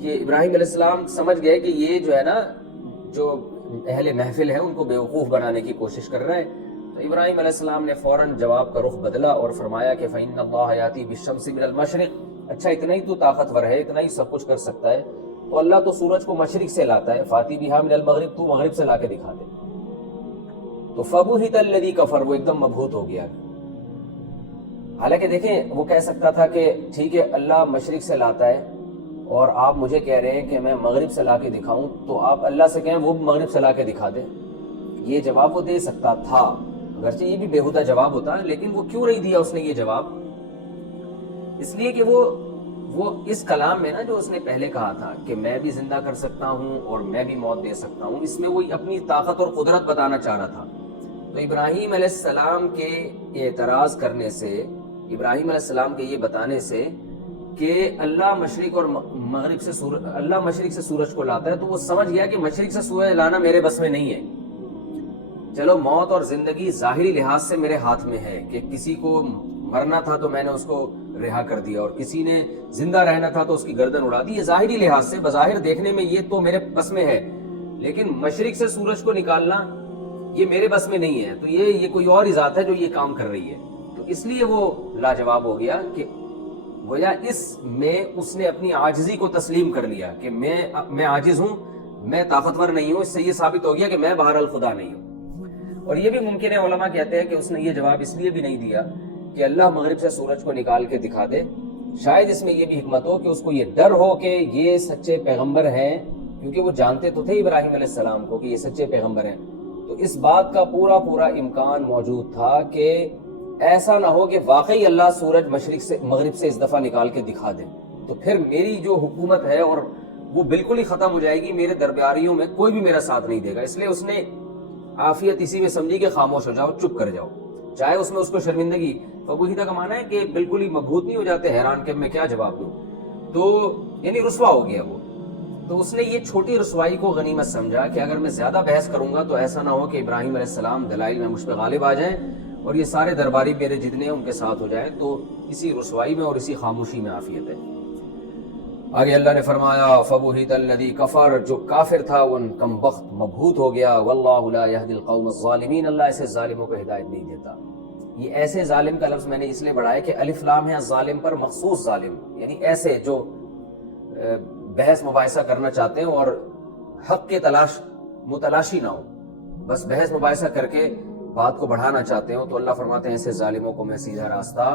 کہ ابراہیم علیہ السلام سمجھ گئے کہ یہ جو ہے نا جو اہل محفل ہے ان کو بیوقوف بنانے کی کوشش کر رہا ہے. تو ابراہیم علیہ السلام نے فوراً جواب کا رخ بدلا اور فرمایا کہ فَإِنَّ اللَّهَ يَأْتِي بِالشَّمْسِ مِنَ الْمَشْرِقِ. اچھا اتنا ہی تو طاقتور ہے, اتنا ہی سب کچھ کر سکتا ہے, تو اللہ تو سورج کو مشرق سے لاتا ہے. فَأْتِ بِهَا مِنَ الْمَغْرِبِ, تو مغرب سے لا کے دکھا دے. تو فَبُهِتَ الَّذِي كَفَرَ, وہ ایک دم مبہوت ہو گیا. حالانکہ دیکھیں وہ کہہ سکتا تھا کہ ٹھیک ہے اللہ مشرق سے لاتا ہے اور آپ مجھے کہہ رہے ہیں کہ میں مغرب سے لا کے دکھاؤں, تو آپ اللہ سے کہیں وہ مغرب سے لا کے دکھا دیں. یہ جواب وہ دے سکتا تھا, اگرچہ یہ بھی بےہودہ جواب ہوتا, لیکن وہ کیوں نہیں دیا اس نے یہ جواب؟ اس لیے کہ وہ اس کلام میں نا جو اس نے پہلے کہا تھا کہ میں بھی زندہ کر سکتا ہوں اور میں بھی موت دے سکتا ہوں, اس میں وہ اپنی طاقت اور قدرت بتانا چاہ رہا تھا. تو ابراہیم علیہ السلام کے اعتراض کرنے سے, ابراہیم علیہ السلام کے یہ بتانے سے کہ اللہ مشرق اور مغرب سے اللہ مشرق سے سورج کو لاتا ہے, تو وہ سمجھ گیا کہ مشرق سے سورج لانا میرے بس میں نہیں ہے. چلو موت اور زندگی ظاہری لحاظ سے میرے ہاتھ میں ہے, کہ کسی کو مرنا تھا تو میں نے اس کو رہا کر دیا, اور کسی نے زندہ رہنا تھا تو اس کی گردن اڑا دی. یہ ظاہری لحاظ سے بظاہر دیکھنے میں یہ تو میرے بس میں ہے, لیکن مشرق سے سورج کو نکالنا یہ میرے بس میں نہیں ہے. تو یہ کوئی اور ہی ذات ہے جو یہ کام کر رہی ہے. تو اس لیے وہ لاجواب ہو گیا کہ گویا اس میں اس نے اپنی عاجزی کو تسلیم کر لیا کہ میں عاجز ہوں, میں طاقتور نہیں ہوں. اس سے یہ ثابت ہو گیا کہ میں بہرحال خدا نہیں ہوں. اور یہ بھی ممکن ہے, علماء کہتے ہیں کہ اس نے یہ جواب اس لیے بھی نہیں دیا کہ اللہ مغرب سے سورج کو نکال کے دکھا دے. شاید اس میں یہ بھی حکمت ہو کہ اس کو یہ ڈر ہو کہ یہ سچے پیغمبر ہیں, کیونکہ وہ جانتے تو تھے ابراہیم علیہ السلام کو کہ یہ سچے پیغمبر ہیں. تو اس بات کا پورا امکان موجود تھا کہ ایسا نہ ہو کہ واقعی اللہ سورج مشرق سے مغرب سے اس دفعہ نکال کے دکھا دے, تو پھر میری جو حکومت ہے اور وہ بالکل ہی ختم ہو جائے گی, میرے درباریوں میں کوئی بھی میرا ساتھ نہیں دے گا. اس لیے اس نے عافیت اسی میں سمجھی کہ خاموش ہو جاؤ, چپ کر جاؤ, چاہے اس میں اس کو شرمندگی. فبوہیتا کا معنی ہے کہ بالکل ہی مبہوت نہیں ہو جاتے, حیران کہ میں کیا جواب دوں, تو یعنی رسوا ہو گیا وہ. تو اس نے یہ چھوٹی رسوائی کو غنیمت سمجھا کہ اگر میں زیادہ بحث کروں گا تو ایسا نہ ہو کہ ابراہیم علیہ السلام دلائل میں مجھ پہ غالب آ جائیں اور یہ سارے درباری میرے جتنے ہیں ان کے ساتھ ہو جائیں. تو اسی رسوائی میں اور اسی خاموشی میں عافیت ہے. آگے اللہ نے فرمایا فَبُهِتَ الَّذِي كَفَرَ, جو کافر تھا وہ کم بخت مبہوت ہو گیا. وَاللَّهُ لَا يَهْدِي الْقَوْمَ الظَّالِمِينَ, اللہ ایسے ظالموں کو ہدایت نہیں دیتا. یہ ایسے ظالم کا لفظ میں نے اس لیے بڑھایا کہ الف لام ہے ظالم پر, مخصوص ظالم, یعنی ایسے جو بحث مباحثہ کرنا چاہتے ہیں اور حق کے متلاشی نہ ہو, بس بحث مباحثہ کر کے بات کو بڑھانا چاہتے ہو. تو اللہ فرماتے ہیں ایسے ظالموں کو میں سیدھا راستہ